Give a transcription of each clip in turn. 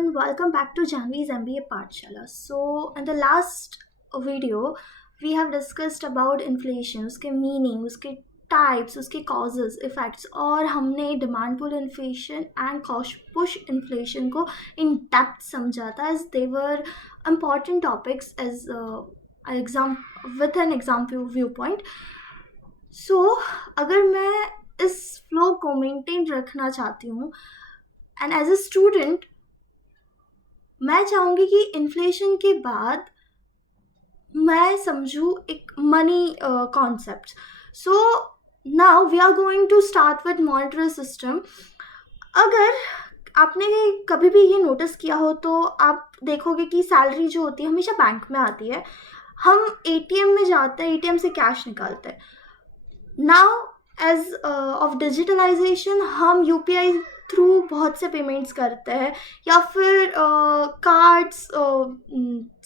everyone, welcome back to Janvi's MBA Pathshala. So, in the last video, we have discussed about inflation, उसके meaning, उसके types, उसके causes, effects और हमने demand pull inflation and cost push inflation को in depth समझा था as they were important topics as with an example viewpoint. So, अगर मैं इस flow को maintain रखना चाहती हूँ एंड एज अ स्टूडेंट मैं चाहूँगी कि इन्फ्लेशन के बाद मैं समझूँ एक money concept. So now we are going to start with monetary system. अगर आपने कभी भी ये नोटिस किया हो तो आप देखोगे कि सैलरी जो होती है हमेशा बैंक में आती है. हम एटीएम में जाते हैं, एटीएम से कैश निकालते हैं. नाउ एज ऑफ डिजिटलाइजेशन हम यूपीआई थ्रू बहुत से पेमेंट्स करते हैं या फिर कार्ड्स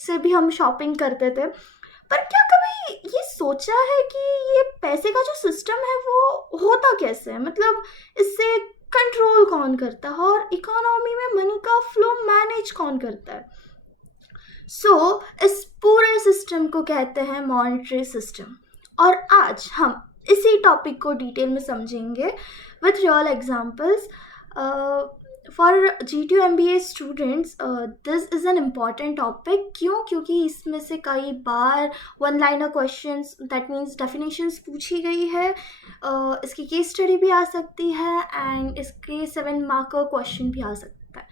से भी हम शॉपिंग करते थे. पर क्या कभी ये सोचा है कि ये पैसे का जो सिस्टम है वो होता कैसे है, मतलब इससे कंट्रोल कौन करता है और इकोनॉमी में मनी का फ्लो मैनेज कौन करता है. सो इस पूरे सिस्टम को कहते हैं मॉनेटरी सिस्टम और आज हम इसी टॉपिक को डिटेल में समझेंगे with real examples. For G2 MBA students, this is an important topic. क्यों? क्योंकि इसमें से कई बार one liner questions that means definitions पूछी गई है. इसकी केस स्टडी भी आ सकती है एंड इसके 7 मार्कर क्वेश्चन भी आ सकता है.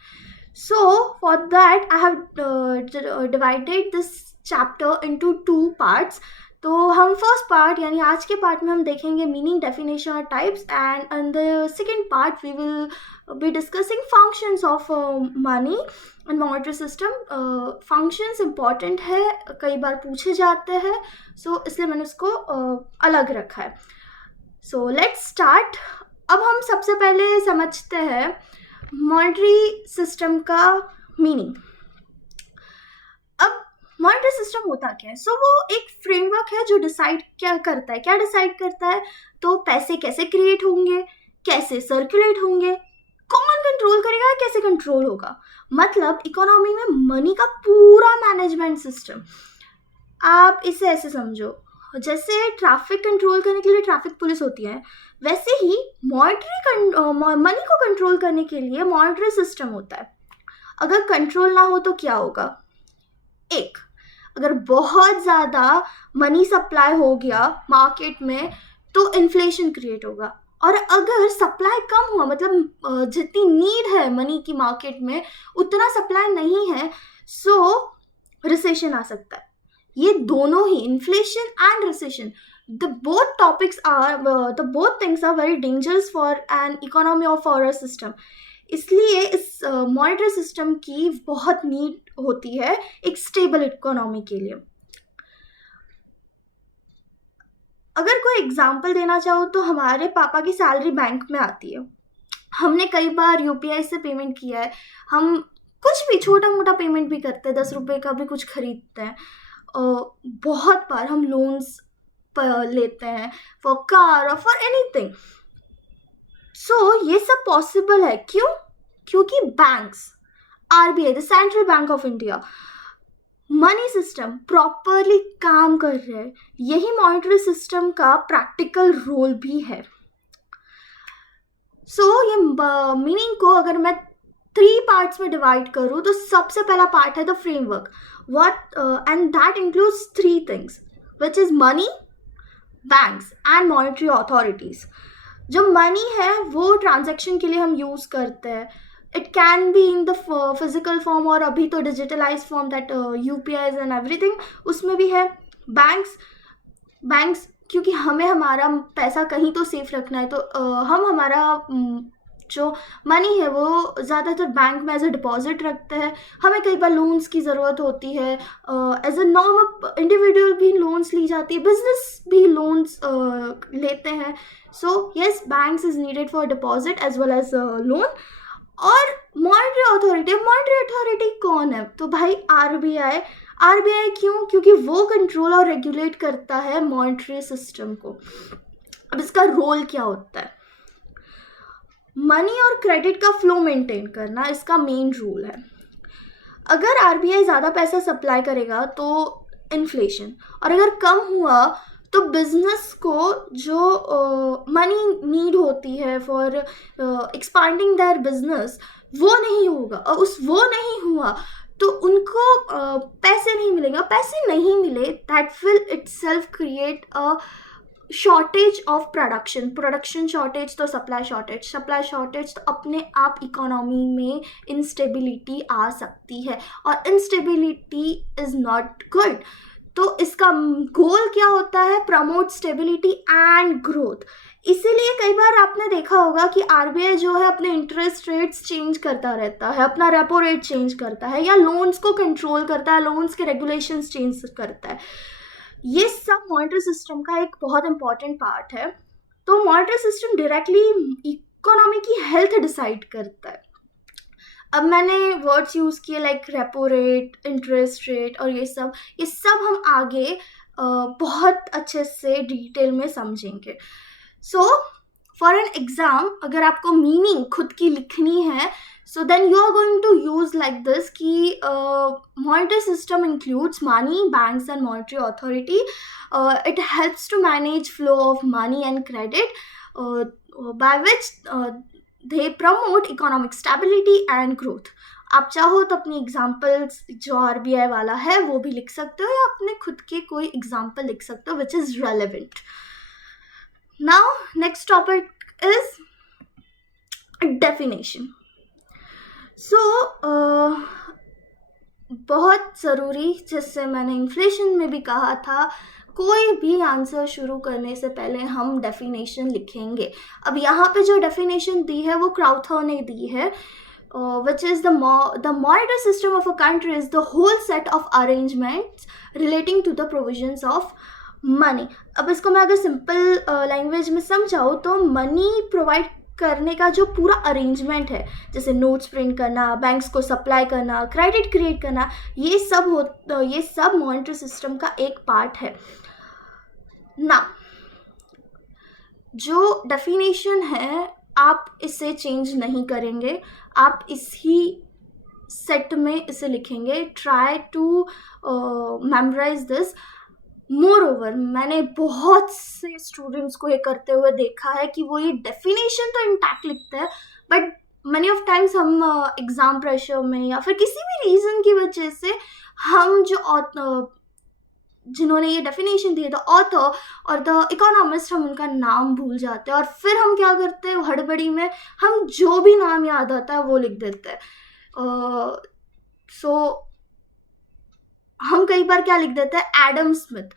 So for that I have divided this chapter into 2 parts. तो हम फर्स्ट पार्ट यानी आज के पार्ट में हम देखेंगे मीनिंग, डेफिनेशन और types and in the second part we will be discussing functions of money and monetary system. Functions important है, कई बार पूछे जाते हैं, सो इसलिए मैंने उसको अलग रखा है. So let's start. अब हम सबसे पहले समझते हैं मॉनेटरी सिस्टम का मीनिंग. अब मॉनेटरी सिस्टम होता क्या है? सो वो एक फ्रेमवर्क है जो डिसाइड क्या डिसाइड करता है. तो पैसे कैसे क्रिएट होंगे, कैसे सर्कुलेट होंगे, कौन कंट्रोल करेगा, कैसे कंट्रोल होगा, मतलब इकोनॉमी में मनी का पूरा मैनेजमेंट सिस्टम. आप इसे ऐसे समझो, जैसे ट्रैफिक कंट्रोल करने के लिए ट्रैफिक पुलिस होती है, वैसे ही मनी को कंट्रोल करने के लिए मॉनेटरी सिस्टम होता है. अगर कंट्रोल ना हो तो क्या होगा? एक, अगर बहुत ज़्यादा मनी सप्लाई हो गया मार्केट में तो इन्फ्लेशन क्रिएट होगा. और अगर सप्लाई कम हुआ, मतलब जितनी नीड है मनी की मार्केट में उतना सप्लाई नहीं है, सो रिसेशन आ सकता है. ये दोनों ही inflation and recession, both things are very dangerous for an economy or for a system. इसलिए इस मॉनेटरी सिस्टम की बहुत नीड होती है एक स्टेबल इकोनॉमी के लिए. अगर कोई एग्जांपल देना चाहो तो हमारे पापा की सैलरी बैंक में आती है. हमने कई बार यूपीआई से पेमेंट किया है. हम कुछ भी छोटा मोटा पेमेंट भी करते हैं, 10 रुपये का भी कुछ खरीदते हैं. बहुत बार हम लोन्स लेते हैं फॉर कार और फॉर एनीथिंग. सो ये सब पॉसिबल है. क्यों? क्योंकि banks, RBI the central bank of India, money system properly काम कर रहे हैं. यही मॉनेटरी सिस्टम का प्रैक्टिकल रोल भी है. सो ये मीनिंग को अगर मैं 3 पार्ट्स में डिवाइड करूँ तो सबसे पहला पार्ट है the framework. And that includes 3 things which is money, banks and monetary authorities. जो मनी है वो ट्रांजैक्शन के लिए हम यूज़ करते हैं. It can be in the physical form और अभी तो digitalise form that UPIs and everything, उसमें भी है. बैंक्स क्योंकि हमें हमारा पैसा कहीं तो सेफ रखना है, तो हम हमारा जो मनी है वो ज़्यादातर बैंक में एज अ डिपॉजिट रखते हैं. हमें कई बार लोन्स की ज़रूरत होती है, एज अ नॉर्मल इंडिविजुअल भी लोन्स ली जाती है, बिजनेस भी लोन्स लेते हैं. So yes, banks is needed for deposit as well as loan. और मॉनेटरी अथॉरिटी कौन है? तो भाई आरबीआई. क्यों? क्योंकि वो कंट्रोल और रेगुलेट करता है मॉनेटरी सिस्टम को. अब इसका रोल क्या होता है? मनी और क्रेडिट का फ्लो मेंटेन करना इसका मेन रूल है. अगर आरबीआई ज़्यादा पैसा सप्लाई करेगा तो इन्फ्लेशन, और अगर कम हुआ तो बिजनेस को जो मनी नीड होती है फॉर एक्सपांडिंग देयर बिजनेस वो नहीं होगा, और वो नहीं हुआ तो उनको पैसे नहीं मिलेगा, पैसे नहीं मिले that will itself create a shortage of production shortage तो सप्लाई शॉर्टेज तो अपने आप इकोनॉमी में इंस्टेबिलिटी आ सकती है, और इंस्टेबिलिटी इज़ नॉट गुड। तो इसका गोल क्या होता है? Promote stability and growth. इसीलिए कई बार आपने देखा होगा कि आरबीआई जो है अपने इंटरेस्ट रेट्स चेंज करता रहता है, अपना रेपो रेट चेंज करता है, या लोन्स को कंट्रोल करता है, लोन्स के रेगुलेशंस चेंज करता है। ये सब मॉनेटरी सिस्टम का एक बहुत इंपॉर्टेंट पार्ट है। तो मॉनेटरी सिस्टम डायरेक्टली इकोनॉमी की हेल्थ डिसाइड करता है। अब मैंने वर्ड्स यूज़ किए like repo rate, interest rate, और ये सब हम आगे बहुत अच्छे से डिटेल में समझेंगे। सो फॉर एन एग्ज़ाम अगर आपको मीनिंग खुद की लिखनी है, so then you are going to use like this कि monetary system includes money, banks and monetary authority. It helps to manage flow of money and credit by which they promote economic stability and growth. आप चाहो तो अपनी examples जो RBI वाला है वो भी लिख सकते हो, या अपने खुद के कोई एग्जाम्पल लिख सकते हो which is relevant. Now next topic is definition. So बहुत ज़रूरी, जिससे मैंने इन्फ्लेशन में भी कहा था, कोई भी आंसर शुरू करने से पहले हम डेफिनेशन लिखेंगे। अब यहाँ पे जो डेफिनेशन दी है वो क्राउथर ने दी है, which is the monetary system of a country is the whole set of arrangements relating to the provisions of money. अब इसको मैं अगर सिंपल लैंग्वेज में समझाऊँ तो मनी प्रोवाइड करने का जो पूरा अरेंजमेंट है, जैसे नोट्स प्रिंट करना, बैंक्स को सप्लाई करना, क्रेडिट क्रिएट करना, ये सब मॉनेटरी सिस्टम का एक पार्ट है ना। जो डेफिनेशन है आप इसे चेंज नहीं करेंगे, आप इसी सेट में इसे लिखेंगे। Try to memorise this. Moreover मैंने बहुत से स्टूडेंट्स को ये करते हुए देखा है कि वो ये डेफिनेशन तो इंटैक्ट लिखते हैं, बट मनी ऑफ टाइम्स हम एग्ज़ाम प्रेशर में या फिर किसी भी रीज़न की वजह से हम जिन्होंने ये डेफिनेशन दी है, द ऑथर और द इकोनॉमिस्ट, हम उनका नाम भूल जाते हैं, और फिर हम क्या करते हैं, हड़बड़ी में हम जो भी नाम याद आता है वो लिख देते हैं। सो हम कई बार क्या लिख देते हैं, एडम स्मिथ,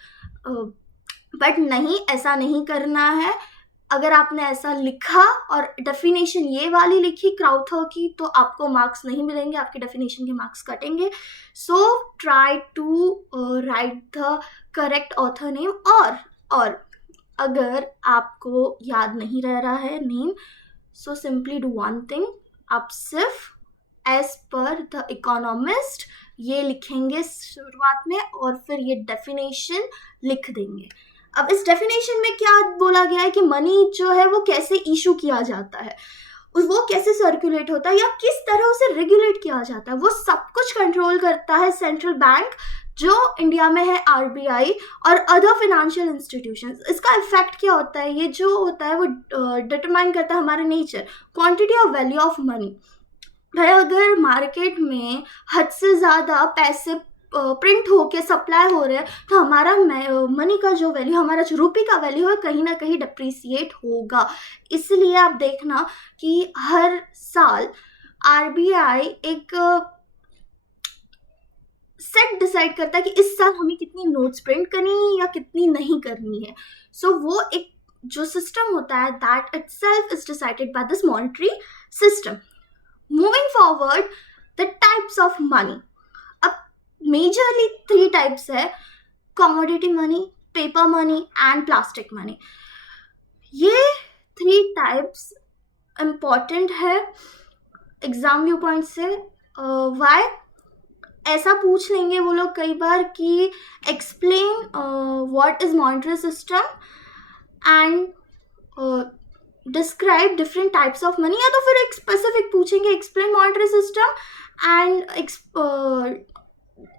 बट नहीं, ऐसा नहीं करना है। अगर आपने ऐसा लिखा और डेफिनेशन ये वाली लिखी क्राउथर की, तो आपको मार्क्स नहीं मिलेंगे, आपके डेफिनेशन के मार्क्स कटेंगे। So try to write the correct author name, और अगर आपको याद नहीं रह रहा है name, so simply do one thing, आप सिर्फ एज पर द इकोनॉमिस्ट ये लिखेंगे शुरुआत में, और फिर ये डेफिनेशन लिख देंगे। अब इस डेफिनेशन में क्या बोला गया है कि मनी जो है वो कैसे इशू किया जाता है, वो कैसे सर्कुलेट होता है, या किस तरह उसे रेगुलेट किया जाता है, वो सब कुछ कंट्रोल करता है सेंट्रल बैंक, जो इंडिया में है आरबीआई, और अदर फाइनेंशियल इंस्टीट्यूशंस। इसका इफेक्ट क्या होता है, ये जो होता है वो डिटरमाइन करता है हमारे नेचर, क्वांटिटी और वैल्यू ऑफ मनी। भाई अगर मार्केट में हद से ज़्यादा पैसे प्रिंट होके सप्लाई हो रहे हैं, तो हमारा मनी का जो वैल्यू, हमारा जो रुपये का वैल्यू है, कहीं ना कहीं डिप्रिसिएट होगा। इसलिए आप देखना कि हर साल आरबीआई एक सेट डिसाइड करता है कि इस साल हमें कितनी नोट्स प्रिंट करनी है या कितनी नहीं करनी है। सो वो एक जो सिस्टम होता है, that itself is decided by this monetary system. Moving forward, the types of money. अब मेजरली 3 टाइप्स है, commodity money, paper money and plastic money. ये 3 टाइप्स इम्पॉर्टेंट है एग्जाम व्यू पॉइंट से। वाई ऐसा पूछ लेंगे वो लोग कई बार कि explain what is monetary system and describe different types of money, या तो फिर एक स्पेसिफिक पूछेंगे explain monetary system and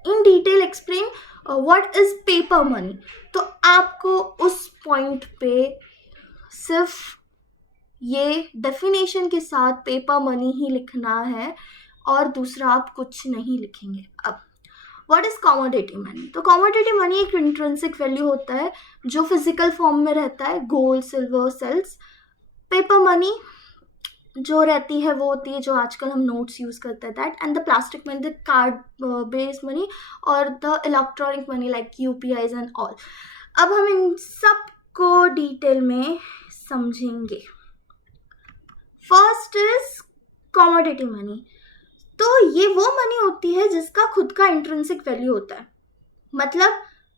in detail explain what is paper money. तो आपको उस पॉइंट पे सिर्फ ये डेफिनेशन के साथ पेपर मनी ही लिखना है और दूसरा आप कुछ नहीं लिखेंगे. अब व्हाट इज कमोडिटी मनी? तो कमोडिटी मनी एक इंट्रिंसिक वैल्यू होता है जो फिजिकल फॉर्म में रहता है, gold, silver, shells. Paper money जो रहती है वो होती है जो आजकल हम नोट्स यूज करते हैं, that. And the plastic money, the card based money, और the electronic money like UPIs and all. अब हम इन सब को डिटेल में समझेंगे. First is commodity money. तो ये वो मनी होती है जिसका खुद का इंट्रिंसिक वैल्यू होता है, मतलब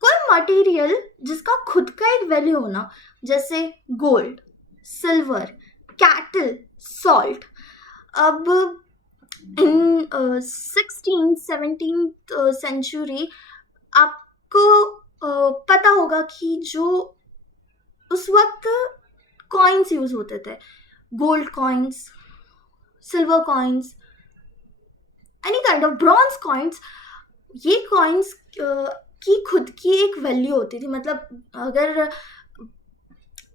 कोई मटेरियल जिसका खुद का एक वैल्यू होना, जैसे गोल्ड, सिल्वर, कैटल, सॉल्ट. अब इन 16th-17th सेंचुरी आपको पता होगा कि जो उस वक्त कॉइन्स यूज होते थे, gold coins, silver coins, any kind of bronze coins, ये कॉइन्स की खुद की एक वैल्यू होती थी. मतलब अगर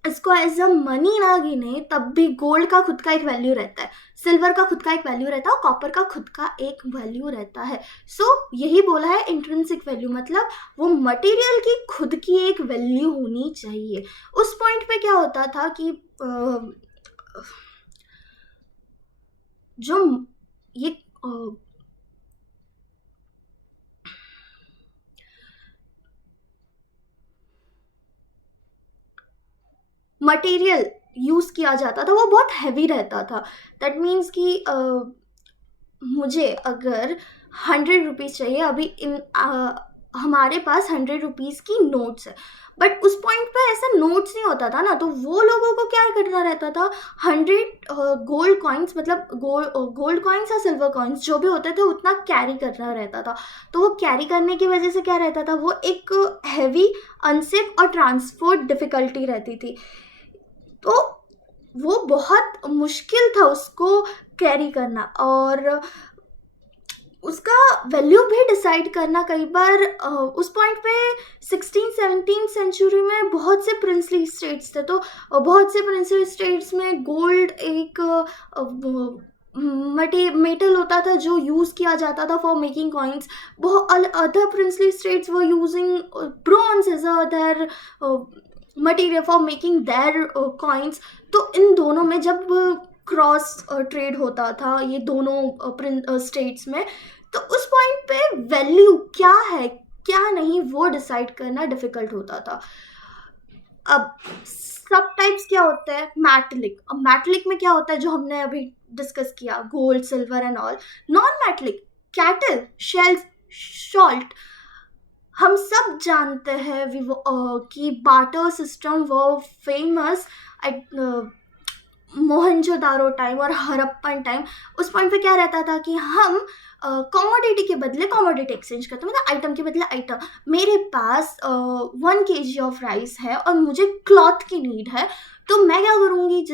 इसको एज अ मनी ना गिने तब भी गोल्ड का खुद का एक वैल्यू रहता है, सिल्वर का खुद का एक वैल्यू रहता है और कॉपर का खुद का एक वैल्यू रहता है. सो यही बोला है इंट्रिंसिक वैल्यू, मतलब वो मटेरियल की खुद की एक वैल्यू होनी चाहिए. उस पॉइंट पे क्या होता था कि जो ये मटेरियल यूज किया जाता था वो बहुत हैवी रहता था. दैट मीन्स कि मुझे अगर 100 रुपीज़ चाहिए, अभी हमारे पास 100 रुपीज़ की नोट्स है, बट उस पॉइंट पे ऐसा नोट्स नहीं होता था ना, तो वो लोगों को क्या करना रहता था, 100 गोल्ड कॉइन्स, मतलब गोल्ड कॉइन्स या सिल्वर कॉइन्स जो भी होते थे उतना कैरी करना रहता था. तो वो कैरी करने की वजह से क्या रहता था, वो एक हैवी, अनसेफ और ट्रांसपोर्ट डिफिकल्टी रहती थी. तो वो बहुत मुश्किल था उसको कैरी करना, और उसका वैल्यू भी डिसाइड करना. कई बार उस पॉइंट पे 16th-17th सेंचुरी में बहुत से प्रिंसली स्टेट्स थे, तो बहुत से प्रिंसली स्टेट्स में गोल्ड एक मेटल होता था जो यूज़ किया जाता था फॉर मेकिंग कॉइन्स. बहुत other princely states were using bronze age other material for making their coins. तो इन दोनों में जब क्रॉस ट्रेड होता था ये दोनों स्टेट्स में, तो उस पॉइंट पे वैल्यू क्या है क्या नहीं वो डिसाइड करना डिफिकल्ट होता था. अब सब टाइप्स क्या होता है, मैटलिक. अब मैटलिक में क्या होता है जो हमने अभी डिस्कस किया, gold, silver and all. Non metallic, cattle, shells, salt. हम सब जानते हैं कि बार्टर सिस्टम वो फेमस एट मोहनजोदारो टाइम और हड़प्पन टाइम. उस पॉइंट पे क्या रहता था कि हम कमोडिटी के बदले कमोडिटी एक्सचेंज करते हैं, मतलब आइटम के बदले आइटम. मेरे पास 1 kg ऑफ राइस है और मुझे क्लॉथ की नीड है, तो मैं क्या करूँगी,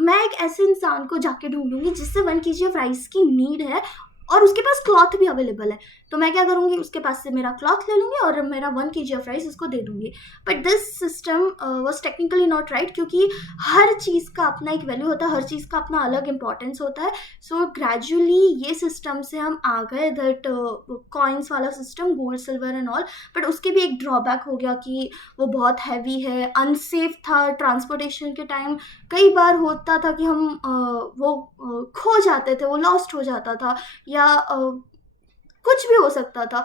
मैं एक ऐसे इंसान को जाके ढूंढूंगी जिससे 1 kg ऑफ राइस की नीड है और उसके पास क्लॉथ भी अवेलेबल है. तो मैं क्या करूँगी, उसके पास से मेरा क्लॉथ ले लूँगी और मेरा 1 kg ऑफ राइस उसको दे दूँगी. But this system was technically not right, क्योंकि हर चीज़ का अपना एक वैल्यू होता है, हर चीज़ का अपना अलग इंपॉर्टेंस होता है. सो ग्रेजुअली ये सिस्टम से हम आ गए दैट कॉइन्स वाला system, gold, silver and all. But उसके भी एक ड्रॉबैक हो गया कि वो बहुत हैवी है, अनसेफ था. ट्रांसपोर्टेशन के टाइम कई बार होता था कि हम वो खो जाते थे, वो लॉस्ट हो जाता था, या कुछ भी हो सकता था.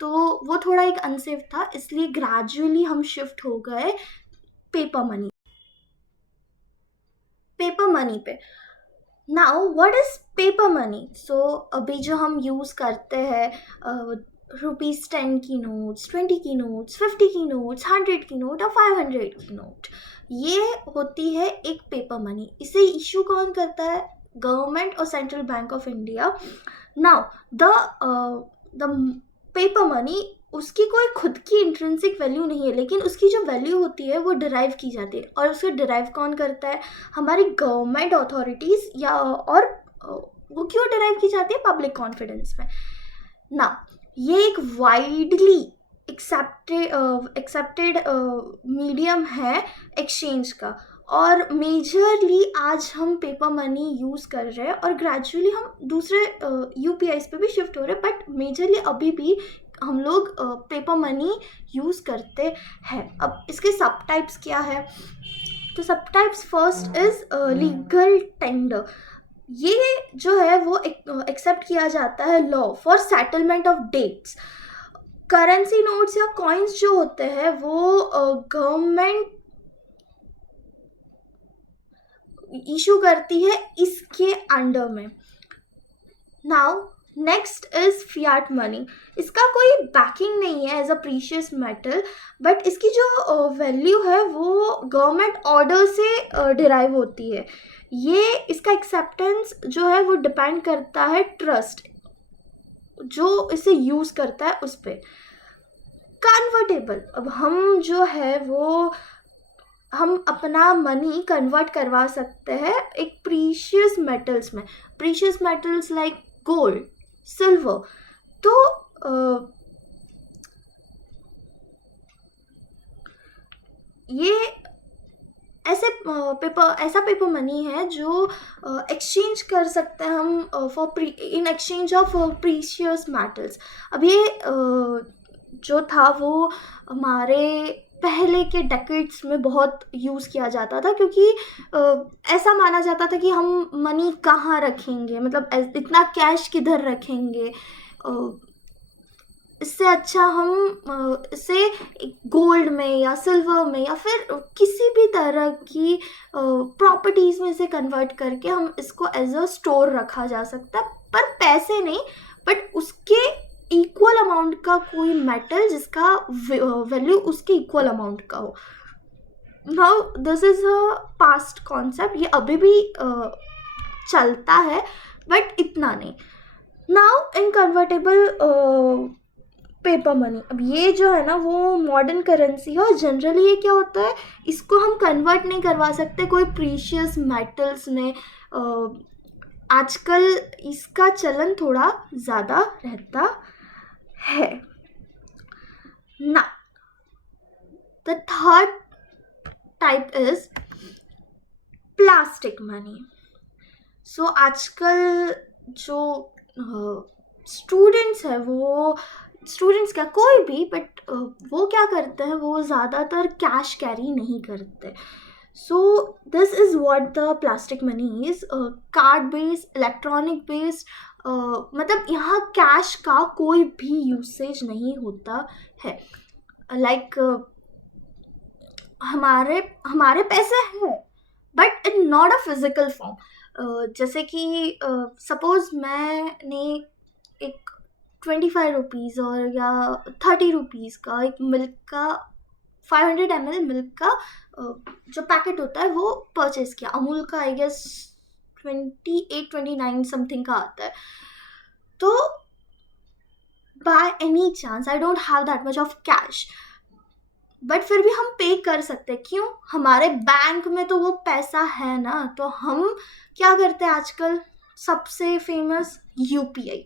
तो वो थोड़ा एक अनसेफ था, इसलिए ग्रेजुअली हम शिफ्ट हो गए पेपर मनी पे. Now what is paper money? So अभी जो हम यूज़ करते हैं ₹10 की नोट्स, 20 की नोट्स, 50 की नोट्स, 100 की नोट और 500 की नोट, ये होती है एक पेपर मनी. इसे इशू कौन करता है? गवर्नमेंट और central bank of India. Now the paper money, उसकी कोई खुद की इंट्रिंसिक वैल्यू नहीं है, लेकिन उसकी जो वैल्यू होती है वो डिराइव की जाती है. और उसे डिराइव कौन करता है? हमारी गवर्नमेंट अथॉरिटीज़ या और वो क्यों डिराइव की जाती है? पब्लिक कॉन्फिडेंस में ना। ये एक वाइडली एक्सेप्टेड मीडियम है एक्सचेंज का, और मेजरली आज हम पेपर मनी यूज़ कर रहे हैं और ग्रेजुअली हम दूसरे यूपीआईस पे भी शिफ्ट हो रहे हैं, बट मेजरली अभी भी हम लोग पेपर मनी यूज़ करते हैं। अब इसके सब टाइप्स क्या है? तो सब types, first is legal tender. ये जो है वो एक्सेप्ट किया जाता है law for settlement of debts. Currency notes या कॉइन्स जो होते हैं वो गवर्नमेंट इशू करती है इसके अंडर में। Now next is fiat money. इसका कोई बैकिंग नहीं है as a precious metal, but इसकी जो वैल्यू है वो गवर्नमेंट ऑर्डर से डिराइव होती है। ये इसका एक्सेप्टेंस जो है वो डिपेंड करता है ट्रस्ट जो इसे यूज़ करता है उस पर। कन्वर्टेबल, अब हम जो है वो हम अपना मनी कन्वर्ट करवा सकते हैं एक प्रीशियस मेटल्स में। Precious metals like gold, silver. तो ये ऐसा पेपर मनी है जो एक्सचेंज कर सकते हैं हम for in exchange of precious metals. अब ये जो था वो हमारे पहले के डेकेड्स में बहुत यूज़ किया जाता था, क्योंकि ऐसा माना जाता था कि हम मनी कहाँ रखेंगे, मतलब इतना कैश किधर रखेंगे, इससे अच्छा हम इसे गोल्ड में या सिल्वर में या फिर किसी भी तरह की प्रॉपर्टीज़ में इसे कन्वर्ट करके हम इसको एज अ स्टोर रखा जा सकता है, पर पैसे नहीं, बट उसके इक्वल अमाउंट का कोई मेटल जिसका वैल्यू उसके इक्वल अमाउंट का हो। Now this is a past concept, ये अभी भी चलता है बट इतना नहीं। Now in convertible paper money, अब ये जो है ना वो मॉडर्न करेंसी है, और जनरली ये क्या होता है, इसको हम कन्वर्ट नहीं करवा सकते कोई प्रीशियस मेटल्स में। आजकल इसका चलन थोड़ा ज़्यादा रहता है ना। The third type is plastic money. So आजकल जो स्टूडेंट्स है वो स्टूडेंट्स क्या कोई भी, बट वो क्या करते हैं, वो ज़्यादातर कैश कैरी नहीं करते। So this is what the plastic money is, card based, electronic based. मतलब यहाँ कैश का कोई भी यूसेज नहीं होता है। लाइक हमारे पैसे हैं but in not a physical form. जैसे कि सपोज मैंने एक 25 रुपीज़ और या 30 रुपीज़ का एक मिल्क का 500 ml मिल्क का जो पैकेट होता है वो परचेज किया। अमूल का आई गेस 28-29 समथिंग का आता है। तो by any chance I don't have that much of cash, but फिर भी हम पे कर सकते हैं। क्यों? हमारे बैंक में तो वो पैसा है ना। तो हम क्या करते हैं आजकल, सबसे फेमस यूपीआई,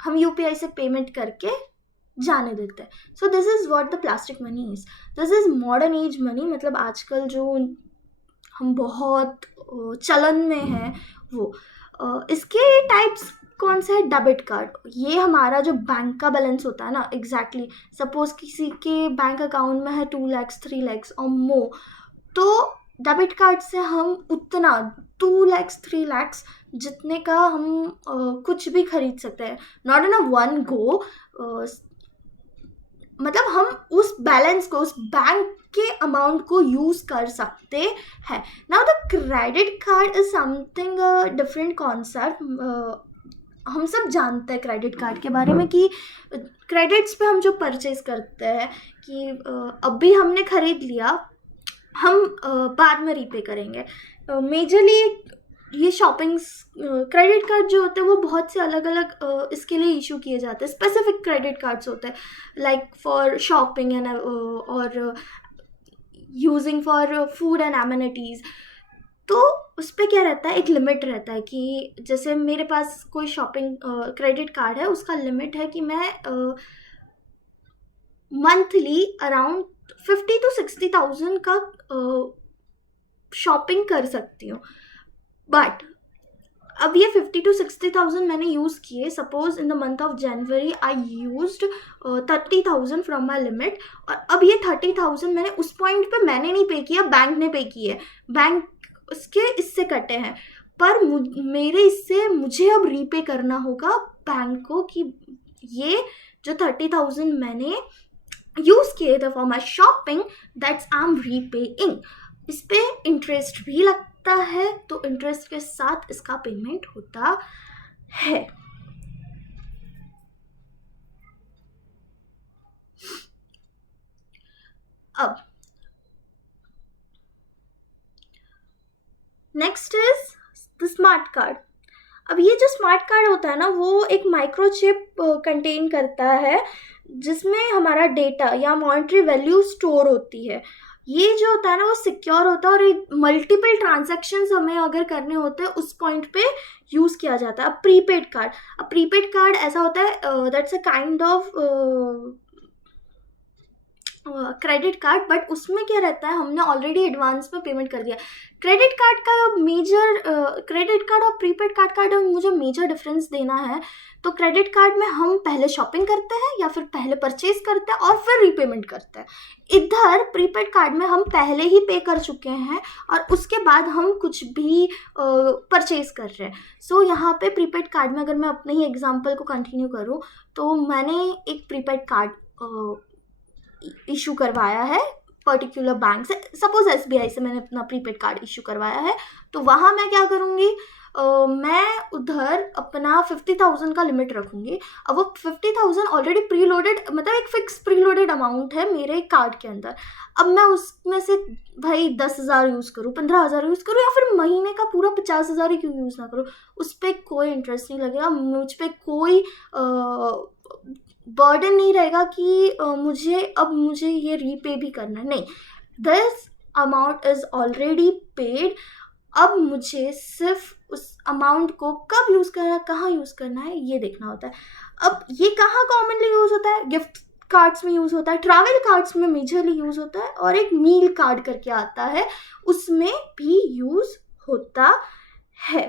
हम यूपीआई से पेमेंट करके जाने देते हैं। So this is what the plastic money is. This is modern age money, मतलब आजकल जो हम बहुत चलन में है वो। इसके टाइप्स कौन सा है? Debit card. ये हमारा जो बैंक का बैलेंस होता है ना, एग्जैक्टली सपोज किसी के बैंक अकाउंट में है 2 लाख 3 लाख और मोर, तो डेबिट कार्ड से हम उतना 2 लाख 3 लाख जितने का हम कुछ भी खरीद सकते हैं, not in a one go. मतलब हम उस बैलेंस को, उस बैंक के अमाउंट को यूज़ कर सकते हैं। Now the credit card is something different concept. हम सब जानते हैं क्रेडिट कार्ड के बारे में कि क्रेडिट्स पे हम जो परचेज करते हैं कि अभी हमने ख़रीद लिया, हम बाद में रीपे करेंगे। मेजरली ये शॉपिंग्स क्रेडिट कार्ड जो होते हैं वो बहुत से अलग अलग इसके लिए इशू किए जाते हैं। स्पेसिफिक क्रेडिट कार्ड्स होते हैं लाइक फॉर शॉपिंग एंड और using for food and amenities. तो उस पे क्या रहता है, एक लिमिट रहता है कि जैसे मेरे पास कोई शॉपिंग क्रेडिट कार्ड है, उसका लिमिट है कि मैं मंथली अराउंड 50 to 60,000 का शॉपिंग कर सकती हूँ. बट अब ये 50 to 60,000 मैंने यूज़ किए. Suppose in the month of January I used 30,000 from my limit, और अब ये 30,000 मैंने उस पॉइंट पे मैंने नहीं पे किया, बैंक ने पे किया है. बैंक उसके इससे कटे हैं, पर मेरे इससे मुझे अब रीपे करना होगा बैंक को कि ये जो 30,000 मैंने यूज़ किए थे for my shopping, that's I am repaying. इस पे इंटरेस्ट भी लगता है, तो इंटरेस्ट के साथ इसका पेमेंट होता है. अब next is the smart card. अब ये जो स्मार्ट कार्ड होता है ना, वो एक माइक्रोचिप कंटेन करता है जिसमें हमारा डेटा या मॉनेटरी वैल्यू स्टोर होती है. ये जो होता है ना, वो सिक्योर होता है, और मल्टीपल ट्रांजैक्शंस हमें अगर करने होते हैं उस पॉइंट पे यूज़ किया जाता है. अब प्रीपेड कार्ड ऐसा होता है, that's a kind of credit card, but उसमें क्या रहता है, हमने ऑलरेडी एडवांस में पेमेंट कर दिया. क्रेडिट कार्ड और प्रीपेड कार्ड का मुझे मेजर डिफरेंस देना है. तो क्रेडिट कार्ड में हम पहले शॉपिंग करते हैं या फिर पहले परचेज करते हैं और फिर रीपेमेंट करते हैं. इधर प्रीपेड कार्ड में हम पहले ही पे कर चुके हैं और उसके बाद हम कुछ भी परचेज कर रहे हैं. सो यहाँ पे प्रीपेड कार्ड में अगर मैं अपने ही एग्जाम्पल को कंटिन्यू करूँ, तो मैंने एक प्रीपेड कार्ड इशू करवाया है पर्टिकुलर बैंक से. सपोज SBI से मैंने अपना प्रीपेड कार्ड इशू करवाया है, तो वहाँ मैं क्या करूँगी, मैं उधर अपना 50,000 का लिमिट रखूँगी. अब वो 50,000 ऑलरेडी प्री लोडेड, मतलब एक फिक्स प्री लोडेड अमाउंट है मेरे कार्ड के अंदर. अब मैं उसमें से भाई 10,000 यूज़ करूँ, 15,000 यूज़ करूँ, या फिर महीने का पूरा 50,000 ही क्यों यूज़ ना करूँ. उस पर कोई इंटरेस्ट नहीं लगेगा, मुझ पर कोई बर्डन नहीं रहेगा कि मुझे ये रीपे भी करना है. नहीं, this amount is already paid. अब मुझे सिर्फ उस अमाउंट को कब यूज़ करना है, कहाँ यूज़ करना है, ये देखना होता है. अब ये कहाँ कॉमनली यूज़ होता है, गिफ्ट कार्ड्स में यूज़ होता है, ट्रैवल कार्ड्स में मेजरली यूज़ होता है, और एक मील कार्ड करके आता है उसमें भी यूज़ होता है.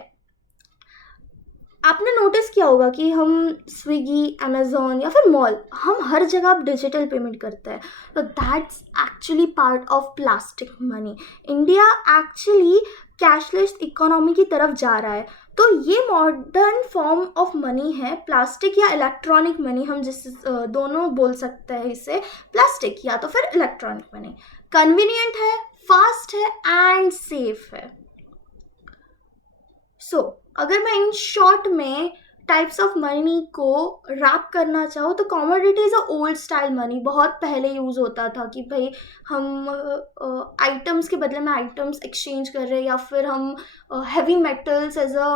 आपने नोटिस किया होगा कि हम स्विगी, अमेज़ॉन या फिर मॉल, हम हर जगह अब डिजिटल पेमेंट करते हैं. तो that's actually part of plastic money. India actually cashless economy की तरफ जा रहा है. तो ये मॉडर्न फॉर्म ऑफ मनी है, प्लास्टिक या इलेक्ट्रॉनिक मनी. हम दोनों बोल सकते हैं इसे, प्लास्टिक या तो फिर इलेक्ट्रॉनिक मनी. कन्वीनियंट है, फास्ट है एंड सेफ है. सो अगर मैं इन शॉर्ट में टाइप्स ऑफ मनी को रैप करना चाहूँ, तो commodity is a old style money. बहुत पहले यूज़ होता था कि भाई हम आइटम्स के बदले में आइटम्स एक्सचेंज कर रहे हैं, या फिर हम हैवी मेटल्स एज अ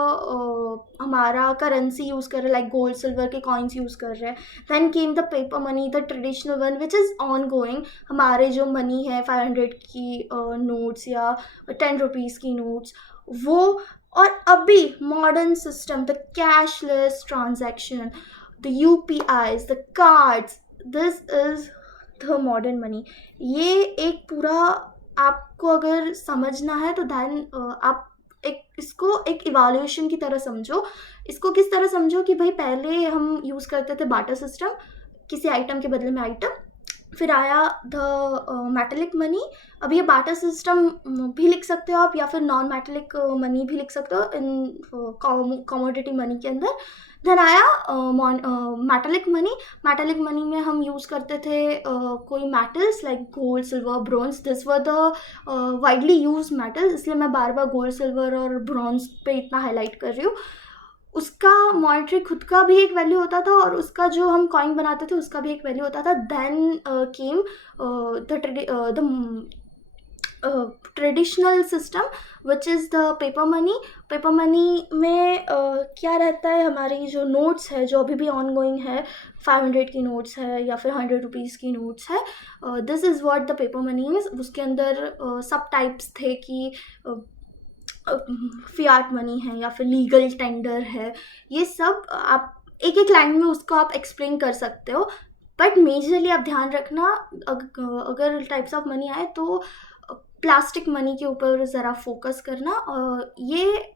हमारा करेंसी यूज़ कर रहे हैं, लाइक गोल्ड सिल्वर के कॉइन्स यूज़ कर रहे हैं. Then came the paper money, the traditional one which is ongoing. हमारे जो मनी है 500 की नोट्स या 10 रुपीज़ की नोट्स, वो. और अभी modern system, the cashless transaction, the UPIs, the cards, this is the modern money. ये एक पूरा आपको अगर समझना है तो देन आप इसको एक इवैल्यूएशन की तरह समझो. इसको किस तरह समझो कि भाई पहले हम यूज़ करते थे बार्टर सिस्टम, किसी आइटम के बदले में आइटम. फिर आया द मेटेलिक मनी. अब ये बार्टर सिस्टम भी लिख सकते हो आप, या फिर नॉन मेटेलिक मनी भी लिख सकते हो इन कमोडिटी मनी के अंदर. देन आया मेटेलिक मनी. मेटेलिक मनी में हम यूज़ करते थे कोई metals like gold, silver, bronze. This were the widely use metals, इसलिए मैं बार बार गोल्ड, सिल्वर और ब्रॉन्ज पे इतना हाईलाइट कर रही हूँ. उसका मॉनेटरी खुद का भी एक वैल्यू होता था, और उसका जो हम कॉइन बनाते थे उसका भी एक वैल्यू होता था. Then came the traditional system which is the paper money. Paper money में क्या रहता है, हमारी जो नोट्स है जो अभी भी ऑन गोइंग है, 500 की नोट्स है या फिर 100 रुपीज़ की नोट्स है, this is what the paper money is. उसके अंदर सब टाइप्स थे कि फियाट मनी है या फिर लीगल टेंडर है, ये सब आप एक एक लाइन में उसको आप एक्सप्लेन कर सकते हो। बट मेजरली आप ध्यान रखना, अगर टाइप्स ऑफ मनी आए तो प्लास्टिक मनी के ऊपर ज़रा फोकस करना। ये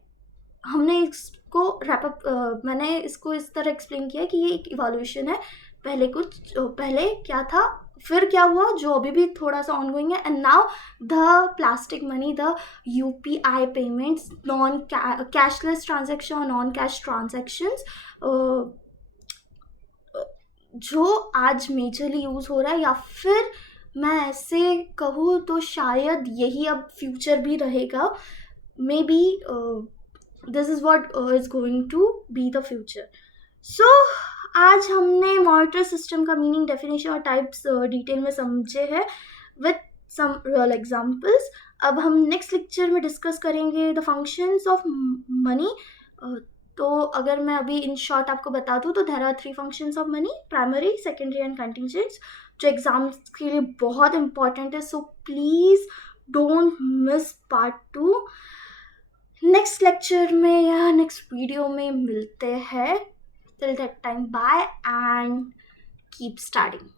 हमने इसको रैपअप, मैंने इसको इस तरह एक्सप्लेन किया कि ये एक इवोल्यूशन है। पहले क्या था, फिर क्या हुआ, जो अभी भी थोड़ा सा ऑनगोइंग है, and now the plastic money, the UPI payments, non cashless transaction, non cash transactions जो आज मेजरली यूज़ हो रहा है, या फिर मैं ऐसे कहूँ तो शायद यही अब फ्यूचर भी रहेगा। May be this is what is going to be the future. So आज हमने मॉनिटर सिस्टम का मीनिंग, डेफिनेशन और टाइप्स डिटेल में समझे हैं विथ सम रियल एग्जांपल्स। अब हम नेक्स्ट लेक्चर में डिस्कस करेंगे द फंक्शंस ऑफ मनी। तो अगर मैं अभी इन शॉर्ट आपको बता दूँ तो there are 3 functions of money: primary, secondary and contingents, जो एग्जाम्स के लिए बहुत इंपॉर्टेंट है। So please don't miss part 2। Next lecture में या नेक्स्ट वीडियो में मिलते हैं। Till that time, bye and keep studying.